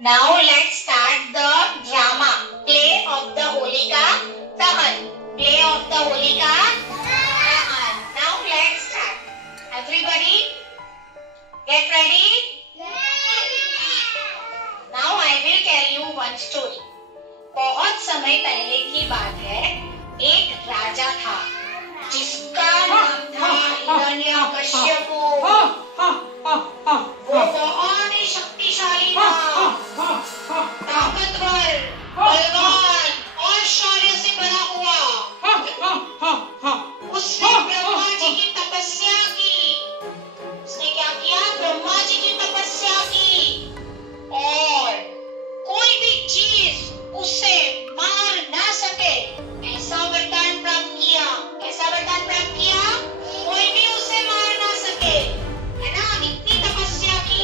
Now let's start the drama. Play of the Holika Dahan. Play of the Holika Dahan. Now let's start. Everybody, get ready. Now I will tell you one story. बहुत समय पहले की बात है। एक राजा था जिसका नाम था हिरण्यकश्यप। वो बहुत ही शक्तिशाली था, ताकतवर, बलवान और शौर्य से भरा हुआ। उसने ब्रह्मा जी की तपस्या की। उसने क्या किया? ब्रह्मा जी की तपस्या की और कोई भी चीज उसे मार ना सके ऐसा वरदान प्राप्त किया। कैसा वरदान प्राप्त किया? कोई भी उसे मार ना सके, है ना? इतनी तपस्या की।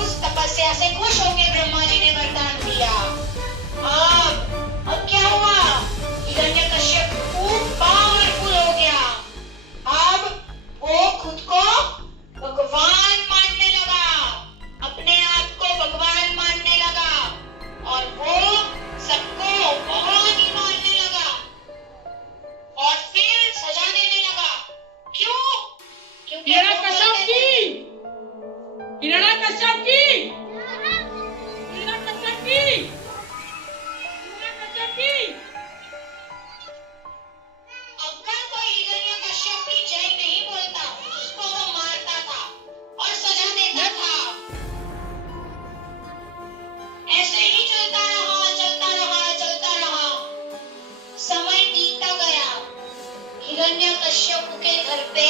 उस तपस्या से खुश होकर ब्रह्मा जी ने वरदान दिया। अब क्या हुआ? हिरण्यकश्यप खूब पावरफुल हो गया। अब वो खुद को भगवान मानने लगा, अपने आप को भगवान मानने लगा और वो सबको बहुत ही मानने लगा और फिर सजा देने लगा। क्यों? क्योंकि अगर कोई हिरण्यकश्यप की जय नहीं बोलता, उसको वो मारता था और सजा देता था। ऐसे ही चलता रहा, चलता रहा, चलता रहा। समय बीतता गया। हिरण्यकश्यप के घर पे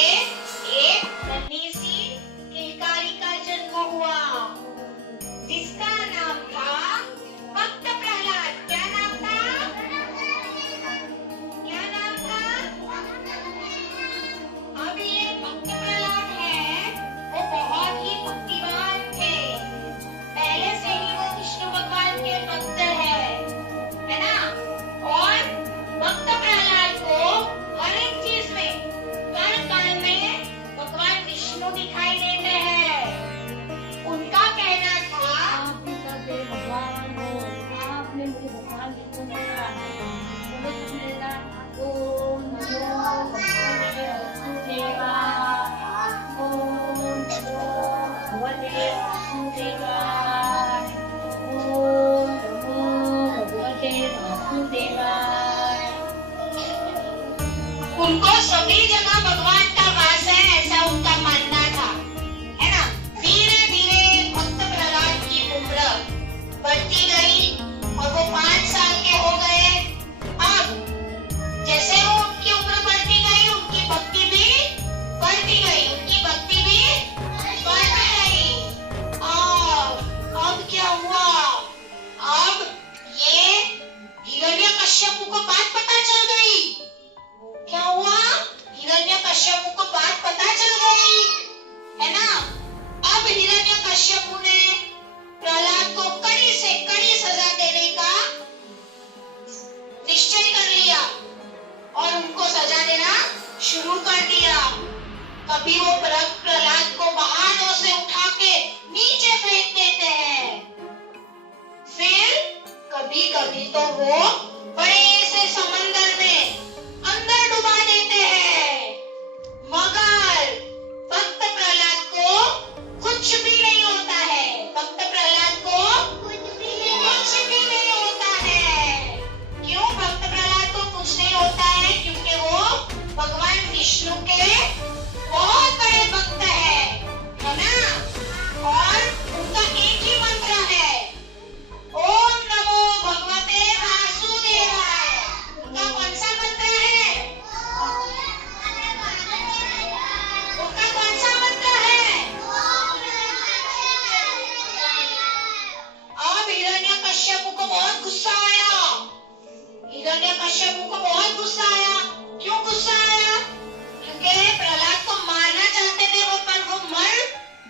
एक नन्ही सी किलकारी का जन्म हुआ जिसका नाम था भक्त प्रहलाद। क्या नाम था? क्या नाम था? अब ये भक्त प्रहलाद है, वो बहुत ही भक्तिवान थे। पहले से ही वो विष्णु भगवान के भक्त है ना? और भक्त प्रहलाद को हर एक चीज में, हर काल में भगवान विष्णु दिखाई देते हैं। उनका कहना था, भगवान हो, आपने मुझे भगवान देखो मेरा ओम नमो भगवते वासुदेवाय, ओम नमो भगवते वासुदेवाय, ओम नमो भगवते वासुदेवाय। उनको सभी जगह भगवान का वास है, ऐसा उनका मानना था, है ना? धीरे धीरे भक्त प्रहलाद की उम्र बढ़ती गई और वो 5 साल के हो गए। अब जैसे वो उनकी उम्र बढ़ती गई, उनकी भक्ति भी बढ़ती गई, उनकी भक्ति भी बढ़ती गई। और अब क्या हुआ? अब ये हिरण्यकश्यप को बात पता चल गई। क्या हुआ? हिरण्यकश्यप को बात पता चल गई, है ना? अब हिरण्यकश्यप ने प्रहलाद को कड़ी से कड़ी सजा देने का निश्चय कर लिया और उनको सजा देना शुरू कर दिया। कभी वो प्रहलाद को बहानों से उठा के नीचे फेंक देते हैं, फिर कभी कभी तो वो बड़े से समंदर में अंदर डुबा देते हैं। मगर भक्त प्रहलाद को कुछ भी नहीं होता है। भक्त प्रहलाद को कुछ भी नहीं होता है। क्यों भक्त प्रहलाद को कुछ नहीं होता है? क्योंकि वो भगवान विष्णु के बहुत बड़े भक्त है ना? और उनका एक ही मंत्र है, ओम नमो भगवते वासुदेवाय। उनका कौन सा मंत्र है? उनका कौन सा मंत्र है? अब हिरण्यकश्यप को बहुत गुस्सा आया। हिरण्यकश्यप को बहुत गुस्सा आया। क्यों गुस्सा आया? क्योंकि प्रहलाद को मारना चाहते थे वो, पर वो मर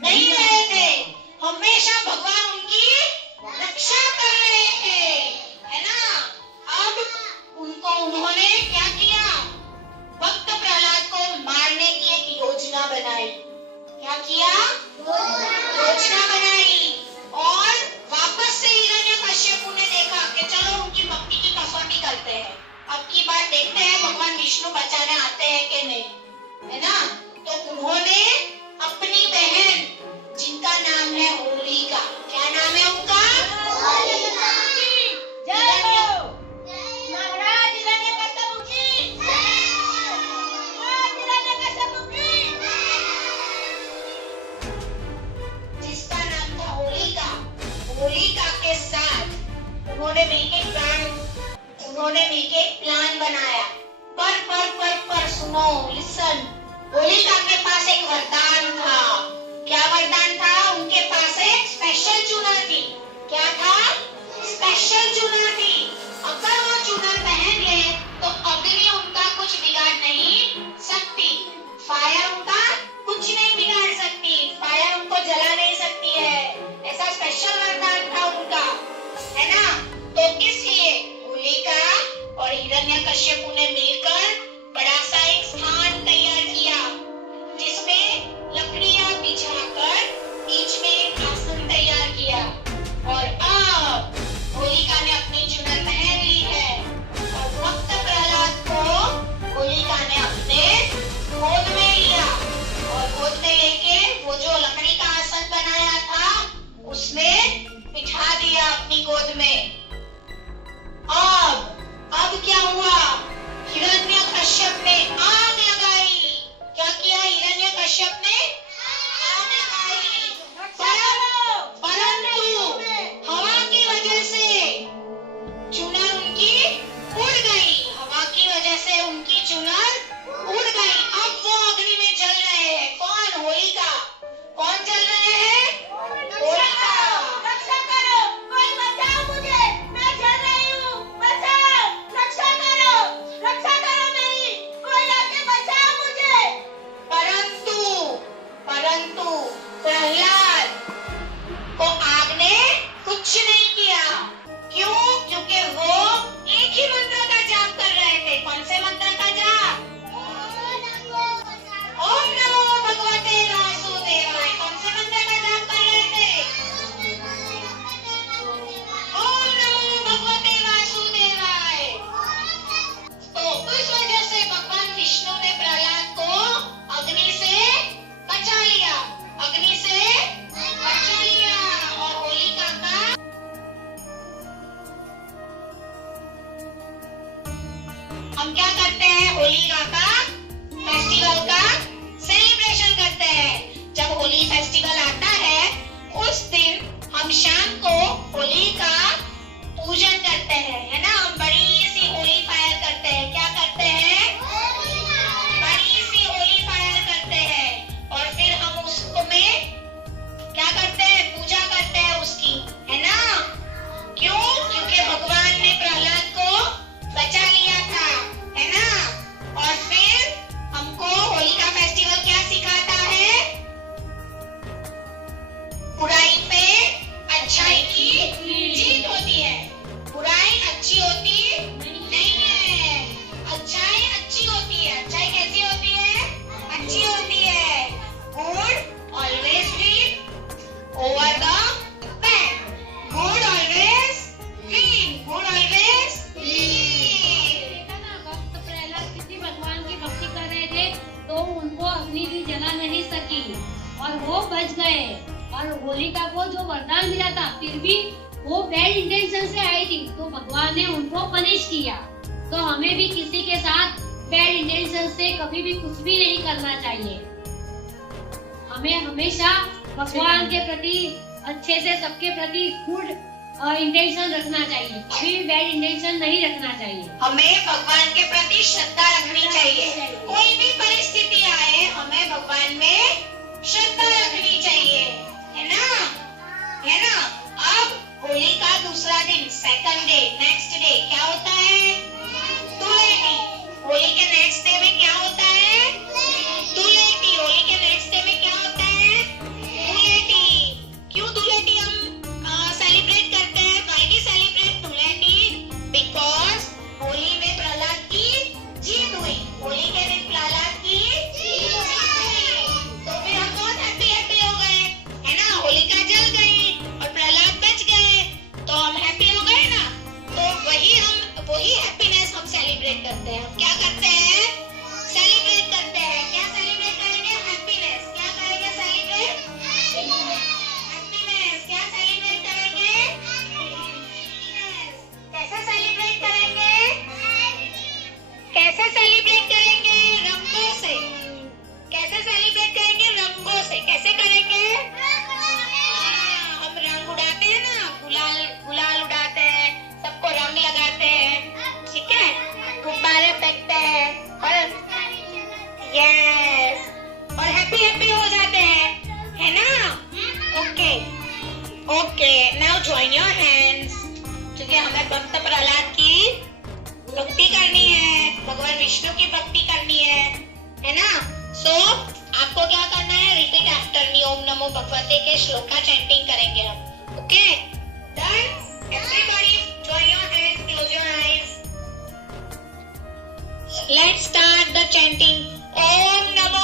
नहीं रहे थे। हमेशा भगवान उनकी रक्षा कर रहे थे, है ना? अब उन्होंने क्या किया? भक्त प्रहलाद को मारने की एक योजना बनाई। क्या किया? योजना बनाई और वापस जाते हैं। अब की बात देखते हैं भगवान विष्णु बचाने आते हैं कि नहीं, है ना। तो उन्होंने अपनी बहन जिनका नाम है होलिका, क्या नाम है उनका? होलिका। जय हो महाराज हिरण्यकश्यप की जय। महाराज हिरण्यकश्यप की जय। जिसका नाम था होलिका, होलिका के साथ उन्होंने मिलके एक प्लान बनाया। पर सुनो, लिसन। होलिका के पास एक वरदान था। क्या वरदान था? उनके पास एक स्पेशल चूनर थी। क्या था? स्पेशल चूनर थी। अगर वो चूनर पहन ले तो अग्नि उनका कुछ बिगाड़ नहीं सकती। फायर उनका कुछ नहीं बिगाड़ सकती। फायर उनको जला नहीं सकती है। ऐसा स्पेशल वरदान था उनका, है ना। तो इसलिए होलिका और हिरण्यकश्यप ने मिलकर बड़ा सा एक स्थान तैयार किया, जिसमें लकड़ियां बिछाकर बीच में एक आसन तैयार किया। और अब होलिका ने अपनी चुनर पहन ली है और भक्त प्रहलाद को होलिका ने अपने गोद में लिया और गोद में लेके वो जो लकड़ी का आसन बनाया था उसमें बिठा दिया अपनी गोद में। अब क्या हुआ? हिरण्यकश्यप ने आग लगाई। क्या किया हिरण्यकश्यप ने? आग लगाई। परंतु हवा की वजह से चुनर उनकी उड़ गई। हवा की वजह से उनकी चुनर उड़ गई। अब वो अग्नि में जल रहे हैं। कौन? होलिका। कौन जल रहे हैं? होलिका। रक्षा करो, कोई बचाओ मुझे, मैं जल रही हूँ, बचाओ, रक्षा करो मेरी, कोई आके बचाओ मुझे। परंतु प्रहलाद को आग ने कुछ नहीं किया। क्यों? क्योंकि वो एक ही मंत्र का जाप कर रहे थे। कौन से मंत्र का जाप? ओम नमो भगवते वासुदेवाय। कौन से मंत्र का जाप कर रहे थे? ओम नमो भगवते वासुदेवाय। तो उस वजह से भगवान विष्णु ने प्रहलाद को अग्नि से बचा लिया। और होलिका का हम क्या करते हैं? होलिका का फेस्टिवल का सेलिब्रेशन करते हैं। जब होली फेस्टिवल आता है उस दिन हम शाम को होली का पूजन करते हैं, है ना। हम बड़ी सी होली फायर करते हैं। क्या करते हैं? बड़ी सी होली फायर करते हैं और फिर हम उसको में क्या करते हैं? पूजा करते हैं उसकी, है ना। क्यों? क्योंकि भगवान ने प्रहलाद को बचा लिया था, है ना। और फिर हमको होली का फेस्टिवल क्या सिखाता है? बुराई पे अच्छाई की जीत होती है। बुराई अच्छी होती नहीं है, अच्छाई अच्छी होती है। अच्छाई कैसी होती है? अच्छी होती है। Good always win over the bad. Good always win. Good always win. देखा ना, भक्त प्रहलाद कितनी भगवान की भक्ति कर रहे थे तो उनको अग्नि भी जला नहीं सकी और वो बच गए। और होलिका को जो वरदान मिला था फिर भी वो बैड इंटेंशन से आई थी तो भगवान ने उनको पनिश किया। तो हमें भी किसी के साथ बैड इंटेंशन से कभी भी कुछ भी नहीं करना चाहिए। हमें हमेशा भगवान के प्रति अच्छे से सबके प्रति गुड इंटेंशन रखना चाहिए, कभी भी बैड इंटेंशन नहीं रखना चाहिए। हमें भगवान के प्रति श्रद्धा रखनी चाहिए। कोई भी परिस्थिति आए हमें भगवान में श्रद्धा रखनी चाहिए, है ना, है ना। अब होली का दूसरा दिन, सेकंड डे, नेक्स्ट डे क्या होता है? धुलेटी। होली के नेक्स्ट डे में क्या होता है? धुलेटी। होली के नेक्स्ट डे में क्या होता है? धुलेटी। क्यों धुलेटी हम सेलिब्रेट करते हैं? Why we celebrate Dhuleti? Because Holi में प्रहलाद की जीत हुई। होली के दिन प्रहलाद की जीत हुई। तो इसलिए हमें भक्त प्रहलाद की भक्ति करनी है, भगवान विष्णु की भक्ति करनी है ना। सो आपको क्या करना है, रिपीट आफ्टर मी, ओम नमो भगवते के श्लोक का चैंटिंग करेंगे हम। Okay, done? Everybody join your hands, close your eyes. Let's start the chanting. Om Namo